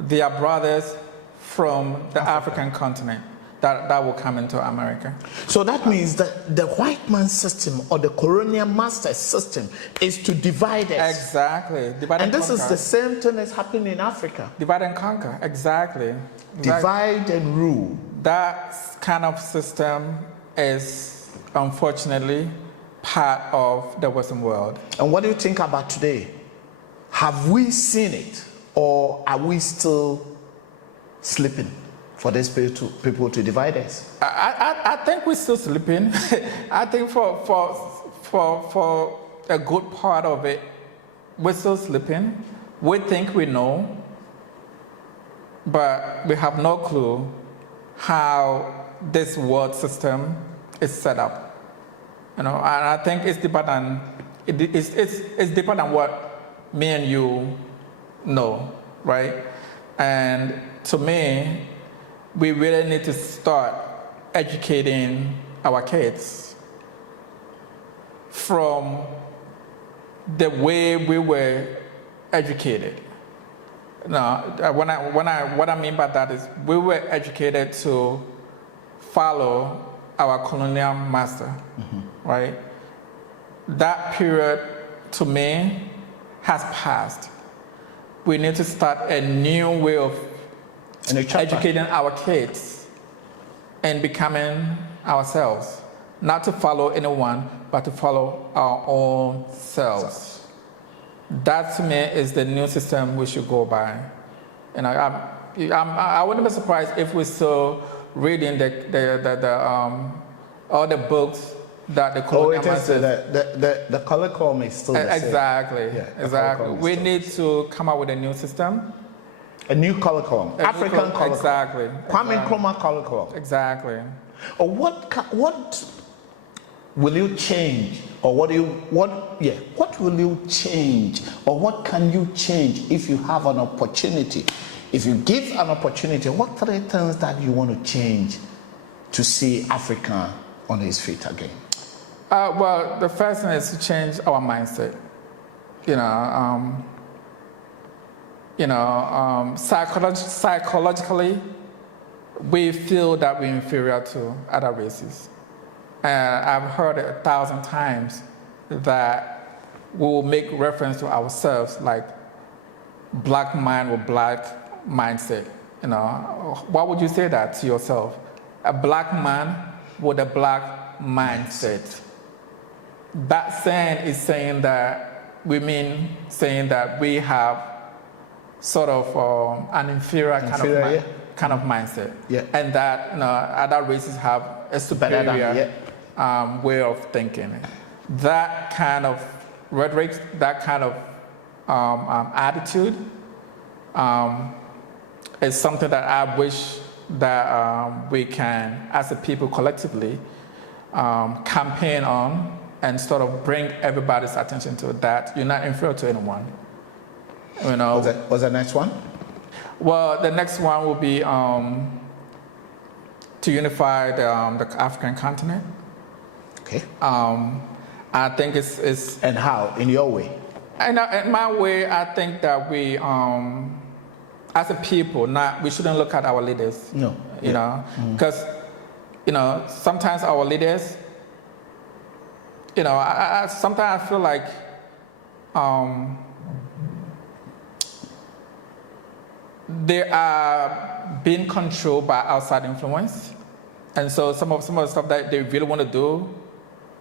their brothers from the African continent that will come into America. So that means that the white man's system or the colonial master system is to divide us. Exactly. Divide and this is the same thing that's happening in Africa. Divide and conquer. Exactly. Divide and rule. That kind of system is unfortunately part of the Western world. And what do you think about today? Have we seen it, or are we still sleeping for these people to divide us? I think we're still sleeping. I think for a good part of it, we're still sleeping. We think we know, but we have no clue how this world system is set up. And I think it's deeper than it's deeper than what me and you know, right? And to me, we really need to start educating our kids from the way we were educated. No, what I mean by that is we were educated to follow our colonial master, right? That period, to me, has passed. We need to start a new way of educating our kids and becoming ourselves. Not to follow anyone, but to follow our own selves. That to me is the new system we should go by. And I wouldn't be surprised if we're still reading all the books that the colonial masters. The curriculum is still the same. Exactly, Yeah, exactly. We need to come up with a new system. A new curriculum, African curriculum. Exactly. Kwame Nkrumah curriculum. Exactly. Or what will you change, or what will you change, or what can you change if you have an opportunity? If you give an opportunity, what 3 things that you want to change to see Africa on his feet again? Well, the first thing is to change our mindset. Psychologically, we feel that we're inferior to other races. And I've heard it 1,000 times that we will make reference to ourselves like black mind with black mindset. Why would you say that to yourself? A black man with a black mindset. That saying is saying that we have sort of an inferior kind of mindset, and that other races have a superior way of thinking. That kind of rhetoric, that kind of attitude is something that I wish that we can, as a people collectively, campaign on and sort of bring everybody's attention to that. You're not inferior to anyone. What's the next one? Well, the next one will be to unify the African continent. Okay. I think it's and how, in your way? In my way, I think that we, as a people, we shouldn't look at our leaders. No. Because sometimes our leaders, sometimes I feel like they are being controlled by outside influence, and so some of the stuff that they really want to do,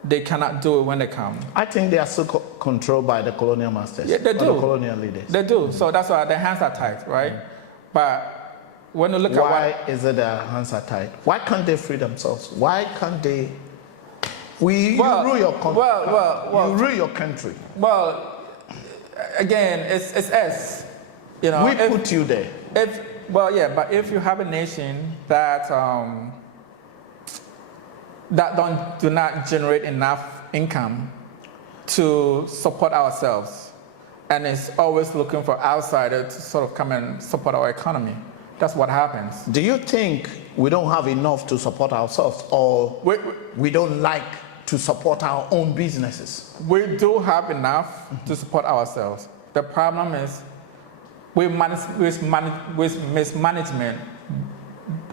they cannot do it when they come. I think they are still controlled by the colonial masters. Yeah, they do. The colonial leaders. They do. So that's why their hands are tied, right? But when you look at why is it their hands are tied? Why can't they free themselves? Why can't they? You rule your country. You rule your country. Well, again, it's us. We put you there. But if you have a nation that do not generate enough income to support ourselves, and is always looking for outsiders to sort of come and support our economy, that's what happens. Do you think we don't have enough to support ourselves, or we don't like to support our own businesses? We do have enough to support ourselves. The problem is with mismanagement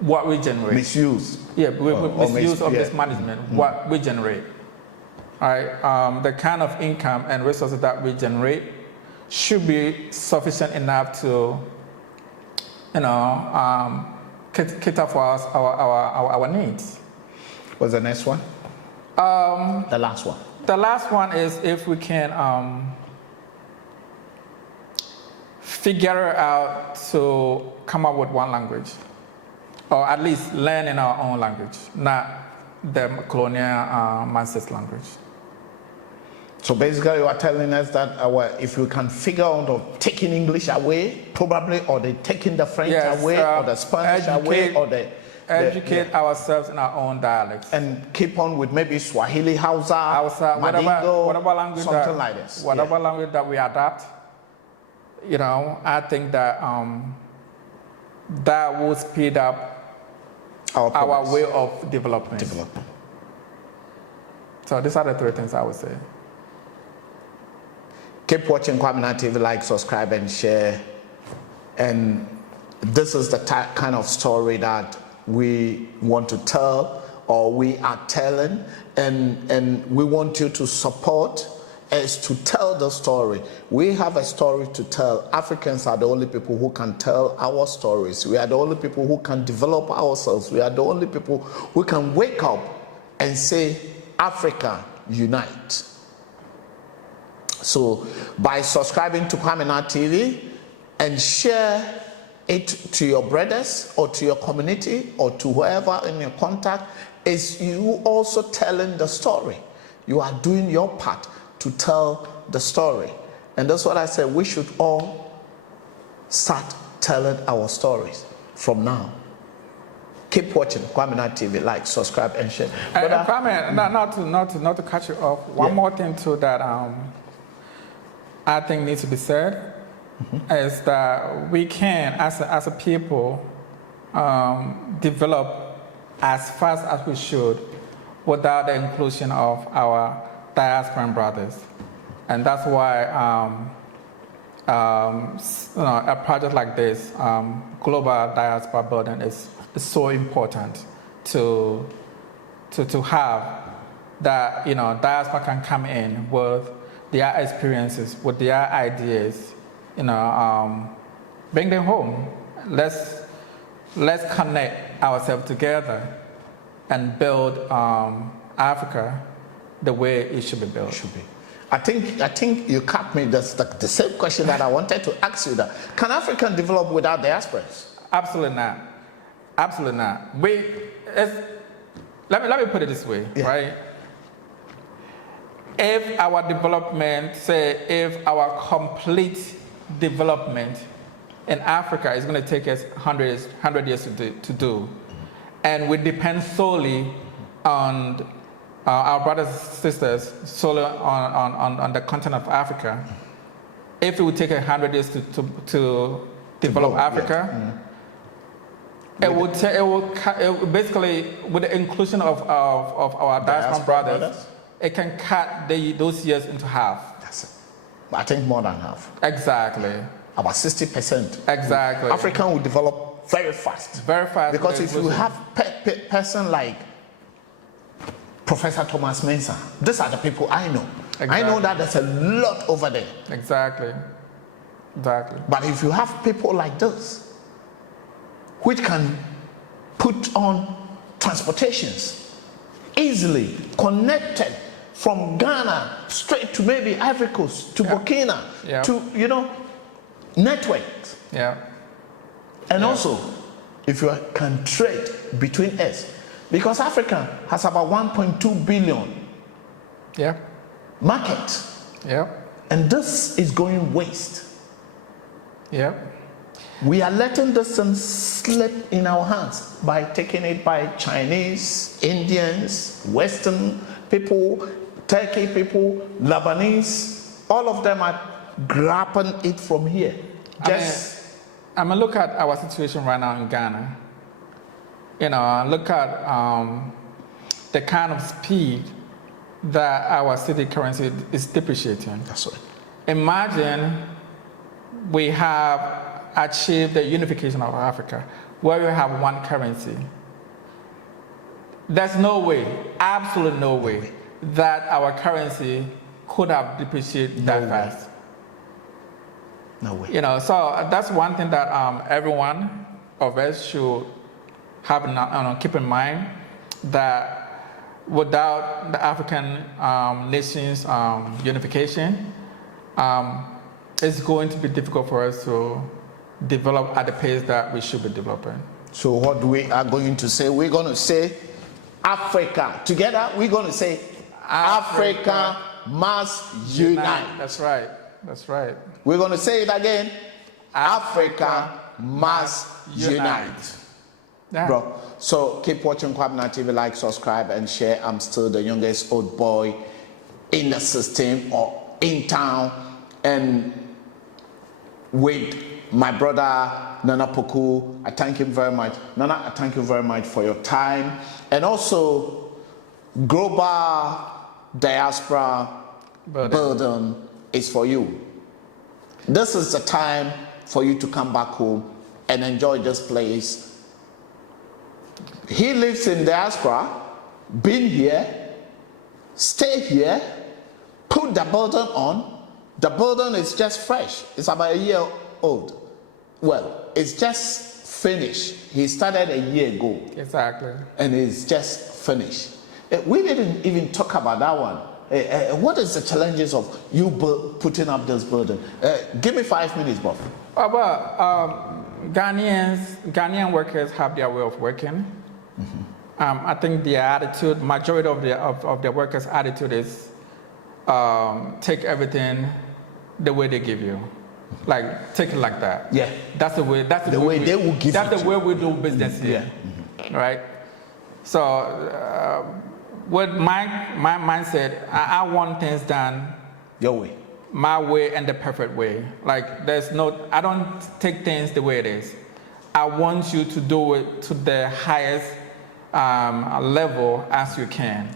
what we generate. Misuse. Yeah, with misuse of mismanagement, what we generate. All right, the kind of income and resources that we generate should be sufficient enough to, cater for us, our needs. What's the next one? The last one. The last one is if we can figure out to come up with one language, or at least learn in our own language, not the colonial masters' language. So basically, you are telling us that if we can figure out of taking English away, probably, or they taking the French away, or the Spanish away, or educate ourselves in our own dialects, and keep on with maybe Swahili, Hausa, Mandingo, whatever language something like this. Whatever language that we adapt, I think that that will speed up our way of development. So these are the three things I would say. Keep watching Kwaminat TV, like, subscribe, and share. And this is the kind of story that we want to tell, or we are telling, and we want you to support us to tell the story. We have a story to tell. Africans are the only people who can tell our stories. We are the only people who can develop ourselves. We are the only people who can wake up and say, Africa, unite. So by subscribing to Kwaminat TV and share it to your brothers or to your community or to whoever in your contact, is you also telling the story. You are doing your part to tell the story. And that's what I said, we should all start telling our stories from now. Keep watching Kwaminat TV, like, subscribe, and share. Kwame, not to cut you off, one more thing too that I think needs to be said is that we can, as a people, develop as fast as we should without the inclusion of our diasporan brothers. And that's why a project like this, Global Diaspora Building, is so important to have that, diaspora can come in with their experiences, with their ideas, bring them home. Let's connect ourselves together and build Africa the way it should be built. Should be. I think you cut me the same question that I wanted to ask you. That can Africa develop without diasporas? Absolutely not. Absolutely not. Let me put it this way, right? If our development, if our complete development in Africa is going to take us 100 years to do, and we depend solely on our brothers and sisters, solely on the continent of Africa, if it would take 100 years to develop Africa, it would basically, with the inclusion of our diaspora brothers, it can cut those years into half. That's it. I think more than half. Exactly. About 60%. Exactly. Africa will develop very fast. Very fast. Because if you have a person like Professor Thomas Mensah, these are the people I know. Exactly. I know that there's a lot over there. Exactly. Exactly. But if you have people like this, which can put on transportations, easily connected from Ghana straight to maybe Ivory Coast, to Okine, to, networks. Yeah. And also, if you can trade between us, because Africa has about 1.2 billion market. Yeah. And this is going waste. Yeah. We are letting this thing slip in our hands by taking it by Chinese, Indians, Western people, Turkey people, Lebanese. All of them are grabbing it from here. I mean, look at our situation right now in Ghana. Look at the kind of speed that our city currency is depreciating. That's right. Imagine we have achieved the unification of Africa, where we have one currency. There's no way, absolutely no way, that our currency could have depreciated that fast. No way. So that's one thing that everyone of us should have keep in mind, that without the African nations unification, it's going to be difficult for us to develop at the pace that we should be developing. So what we are going to say, we're going to say Africa. Together, we're going to say Africa must unite. That's right. That's right. We're going to say it again. Africa must unite. Yeah. Bro, so keep watching Kwaminat TV, like, subscribe, and share. I'm still the youngest old boy in the system or in town, and with my brother Nana Poku. I thank him very much. Nana, I thank you very much for your time. And also, Global Diaspora Building is for you. This is the time for you to come back home and enjoy this place. He lives in diaspora, been here, stay here, put the building on. The building is just fresh. It's about a year old. Well, it's just finished. He started a year ago. Exactly. And it's just finished. We didn't even talk about that one. What is the challenges of you putting up this building? Give me 5 minutes, Bob. Ghanaian workers have their way of working. I think the attitude, majority of the workers' attitude is take everything the way they give you, like take it like that. Yeah, that's the way. That's the way they will give. That's the way we do business here, right? So with my mindset, I want things done your way, my way, and the perfect way. Like I don't take things the way it is. I want you to do it to the highest level as you can,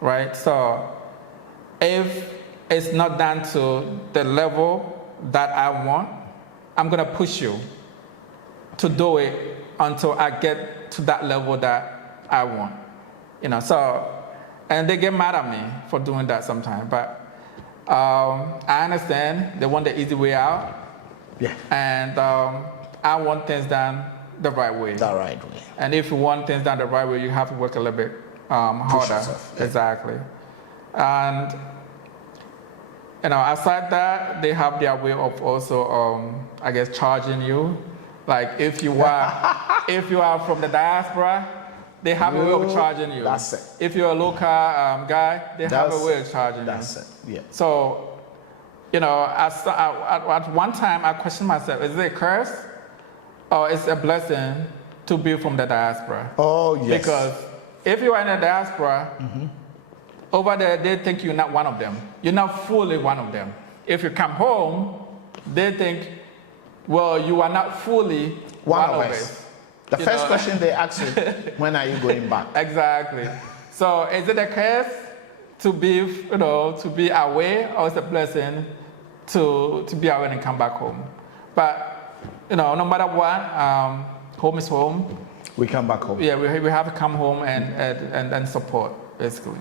right? So if it's not done to the level that I want, I'm gonna push you to do it until I get to that level that I want, so, and they get mad at me for doing that sometimes, but I understand they want the easy way out, and I want things done the right way. The right way. And if you want things done the right way, you have to work a little bit harder. Yourself, Exactly. And aside that, they have their way of also, I guess, charging you. Like if you are from the diaspora, they have a way of charging you. That's it. If you're a local guy, they have a way of charging you. That's it. Yeah. So, at one time I questioned myself: is it a curse or is it a blessing to be from the diaspora? Oh yes. Because if you are in the diaspora, over there they think you're not one of them. You're not fully one of them. If you come home, they think, well, you are not fully one of us. The first question they ask you, when are you going back? Exactly. So is it a curse to be, to be away, or is it a blessing to be away and come back home? But, no matter what, home is home. We come back home. Yeah, we have to come home and support, basically.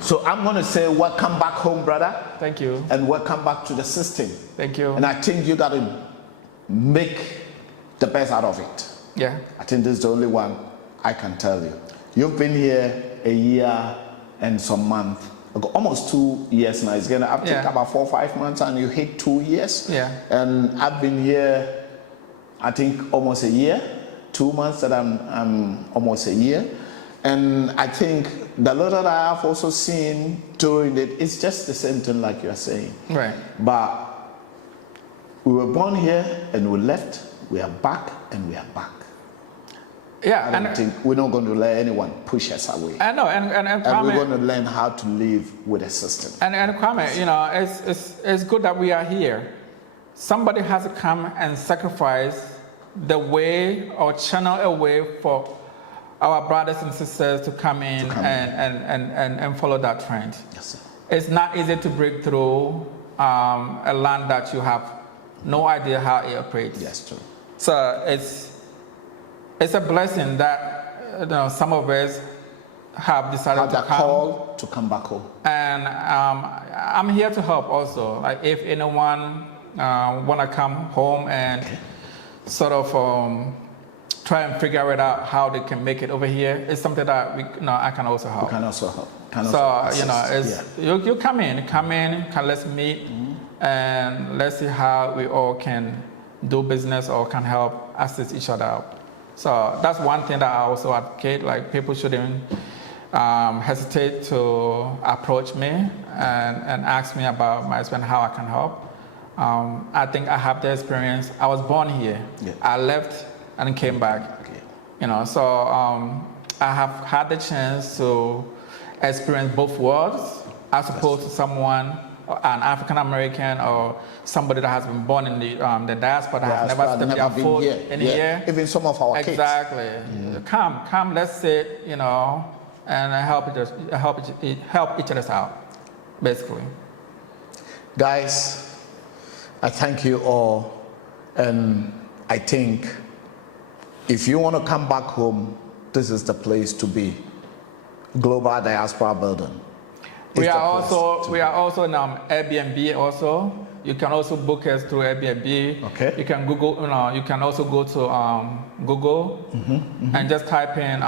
So I'm going to say welcome back home, brother. Thank you. And welcome back to the system. Thank you. And I think you got to make the best out of it. Yeah. I think this is the only one I can tell you. You've been here a year and some months, almost 2 years now. It's going to take about 4 or 5 months, and you hit 2 years. Yeah. And I've been here, I think, almost a year. 2 months that I'm almost a year. And I think the little that I have also seen during it, it's just the same thing like you're saying. Right. But we were born here and we left. We are back and we are back. Yeah. I don't think we're not going to let anyone push us away. I know, and Kwame, we're going to learn how to live with a system. And Kwame, it's good that we are here. Somebody has to come and sacrifice the way or channel a way for our brothers and sisters to come in and follow that trend. Yes, sir. It's not easy to break through a land that you have no idea how it operates. Yes, true. So it's a blessing that some of us have decided to come. Call to come back home. And I'm here to help also. Like if anyone want to come home and sort of try and figure it out how they can make it over here, it's something that I can also help. We can also help. You come in, let's meet, and let's see how we all can do business or can help assist each other out. So that's one thing that I also advocate. Like people shouldn't hesitate to approach me and ask me about my experience, how I can help. I think I have the experience. I was born here. Yeah. I left and came back. Okay. So I have had the chance to experience both worlds as opposed to someone, an African American or somebody that has been born in the diaspora that has never stepped their foot in here. Even some of our kids. Exactly. Come, let's sit, and help each other out, basically. Guys, I thank you all, and I think if you want to come back home, this is the place to be. Global Diaspora Building. We are also in Airbnb also. You can also book us through Airbnb. Okay. You can Google, you can also go to Google and just type in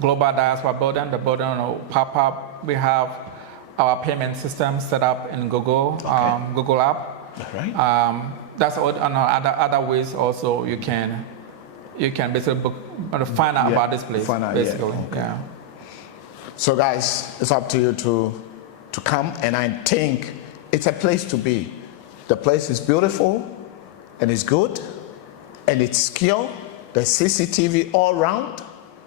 Global Diaspora Building. The building will pop up. We have our payment system set up in Google, Google app. All right. That's other ways also you can basically book, find out about this place. Basically, yeah. So guys, it's up to you to come, and I think it's a place to be. The place is beautiful, and it's good, and it's secure. There's CCTV all around.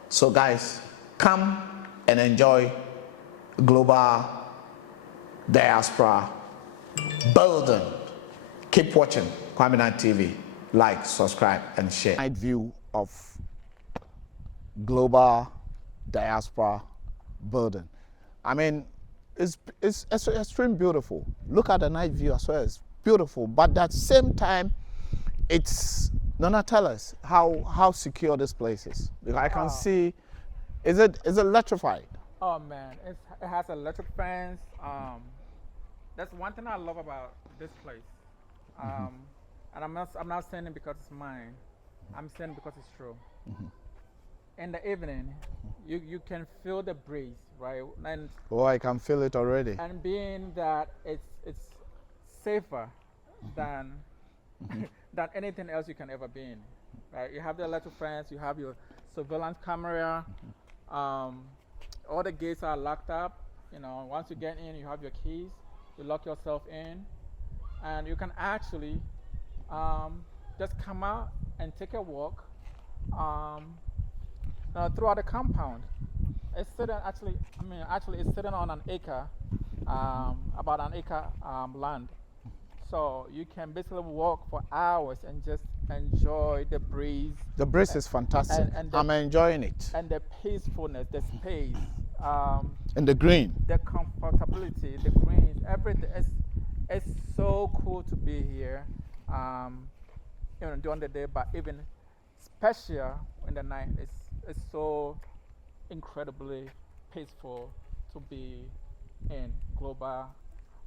So guys, come and enjoy Global Diaspora Building. Keep watching Kwaminat TV. Like, subscribe, and share. Night view of Global Diaspora Building. I mean, it's extremely beautiful. Look at the night view as well. It's beautiful, but at the same time, it's Nana, tell us how secure this place is. Because I can see, is it electrified? Oh man, it has electric fence. That's one thing I love about this place. And I'm not saying it because it's mine. I'm saying it because it's true. In the evening, you can feel the breeze, right? And I can feel it already. And being that it's safer than than anything else you can ever be in, right? You have the electric fence, you have your surveillance camera. All the gates are locked up. Once you get in, you have your keys. You lock yourself in, and you can actually just come out and take a walk throughout the compound. It's sitting it's sitting on an acre, about an acre land. So you can basically walk for hours and just enjoy the breeze. The breeze is fantastic. I'm enjoying it. And the peacefulness, the space. And the green. The comfortability, the greens, everything. It's so cool to be here. During the day, but even special in the night. It's so incredibly peaceful to be in Global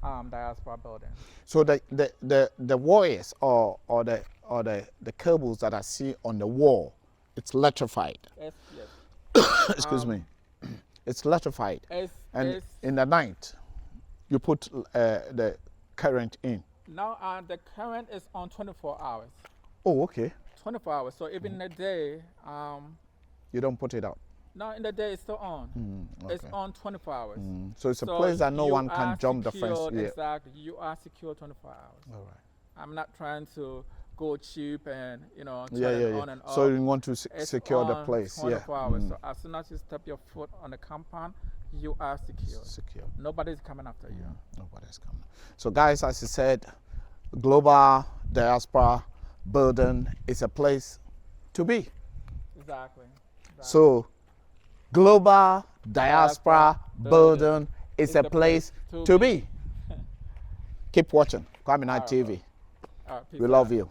Diaspora Building. So the wires or the cables that I see on the wall, it's electrified. Yes. Excuse me. It's electrified. And in the night, you put the current in. Now the current is on 24 hours. Oh, okay. 24 hours. So even in the day, you don't put it out. No, in the day it's still on. Okay. It's on 24 hours. So it's a place that no one can jump the fence. Yeah. Exactly. You are secure 24 hours. All right. I'm not trying to go cheap and turn it on and off. So you want to secure the place. 24 hours. So as soon as you step your foot on the compound, you are secure. Secure. Nobody's coming after you. Nobody's coming. So guys, as I said, Global Diaspora Building is a place to be. Exactly. So Global Diaspora Building is a place to be. Keep watching Kwaminat TV. We love you.